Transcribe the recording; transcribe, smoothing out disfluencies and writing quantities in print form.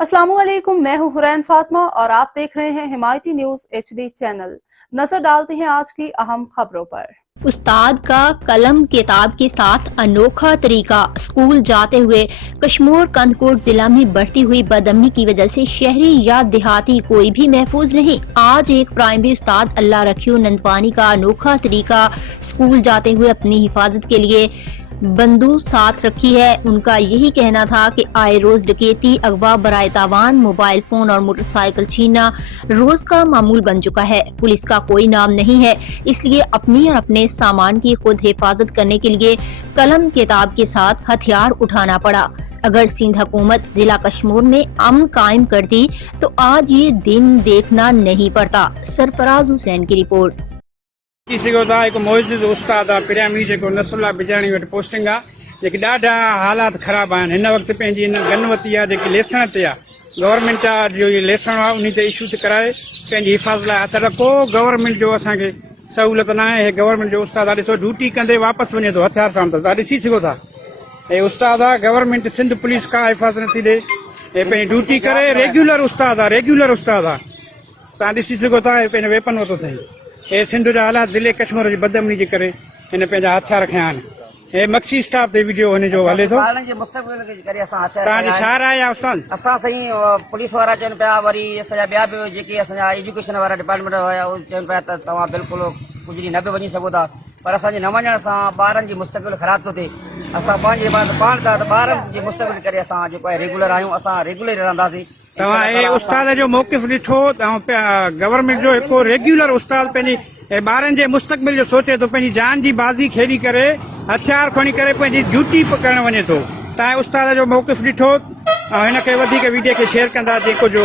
अस्सलाम वालेकुम, मैं हूं हुरैन फातिमा और आप देख रहे हैं हिमायती न्यूज HD चैनल। नजर डालते हैं आज की अहम खबरों पर। उस्ताद का कलम किताब के साथ अनोखा तरीका। स्कूल जाते हुए कश्मीर कंदकोट जिला में बढ़ती हुई बदअमनी की वजह से शहरी या देहाती कोई भी महफूज नहीं। आज एक प्राइमरी उस्ताद अल्लाह रखियो नंदवानी का अनोखा तरीका स्कूल जाते हुए अपनी हिफाजत के लिए बंदूक साथ रखी है। उनका यही कहना था कि आए रोज डकैती, अगवा, बराए तावान, मोबाइल फोन और मोटरसाइकिल छीनना रोज का मामूल बन चुका है। पुलिस का कोई नाम नहीं है, इसलिए अपनी और अपने सामान की खुद हिफाजत करने के लिए कलम किताब के साथ हथियार उठाना पड़ा। अगर सिंध हुकूमत जिला कश्मीर में अमन कायम कर दी तो आज ये दिन देखना नहीं पड़ता। सरफराज हुसैन की रिपोर्ट। एक मोजिद उस्ताद आहे प्रियामी जेको नसरुल्ला बिजाणी वटि पोस्टिंग आहे जेके ॾाढा हालात ख़राब आहिनि। हिन वक़्तु पंहिंजी हिन गनवती आहे जेकी लेसण ते आहे, गवर्नमेंट आहे जो इहे लेसण आहे उन ते इशू ते कराए पंहिंजी हिफ़ाज़त लाइ हथ रखो। गवर्नमेंट जो असांखे सहूलियत न आहे। गवर्नमेंट जो उस्ताद आहे, ॾिसो ड्यूटी कंदे वापसि वञे थो हथियार सां, तव्हां ॾिसी सघो था। हे उस्ताद आहे, गवर्नमेंट सिंध पुलिस का हिफ़ाज़त नथी ॾे, हे पंहिंजी ड्यूटी करे। रेग्युलर उस्ताद आहे, रेग्युलर उस्ताद आहे, तव्हां ॾिसी सघो था। हे पंहिंजो वेपन वरितो अथई। हे सिंध जा हालात ज़िले कश्मीर जी बदअमनी जे करे हिन पंहिंजा हथियार खयां आहिनि। हे मक्सी स्टाफ ते वीडियो हिन जो हले थो। तव्हांजी छा राय आहे उस्ताद? असां साईं पुलिस वारा चवनि पिया, वरी असांजा ॿिया बि जेके असांजा एजुकेशन वारा डिपार्टमेंट हुया उहे चवनि पिया त तव्हां बिल्कुलु कुझु ॾींहं न बि वञी सघो था। पर असांजे न वञण सां ॿारनि जी मुस्तक़बिल ख़राब थो थिए। असां पंहिंजे पाण था त ॿारनि जी मुस्तक़बिल करे असां जेको आहे रेगुलर आहियूं, असां रेगुलर रहंदासीं। तव्हां हे उस्ताद जो मौक़िफ़ ॾिठो, तव्हां गवर्नमेंट जो हिकु रेग्युलर उस्ताद पंहिंजी ॿारनि जे मुस्तक़बिल जो सोचे थो, पंहिंजी जान जी बाज़ी खेॾी करे हथियार खणी करे पंहिंजी ड्यूटी करणु वञे थो। तव्हां उस्ताद जो मौक़िफ़ ॾिठो ऐं हिन खे वधीक वीडियो खे शेयर कंदा जेको जो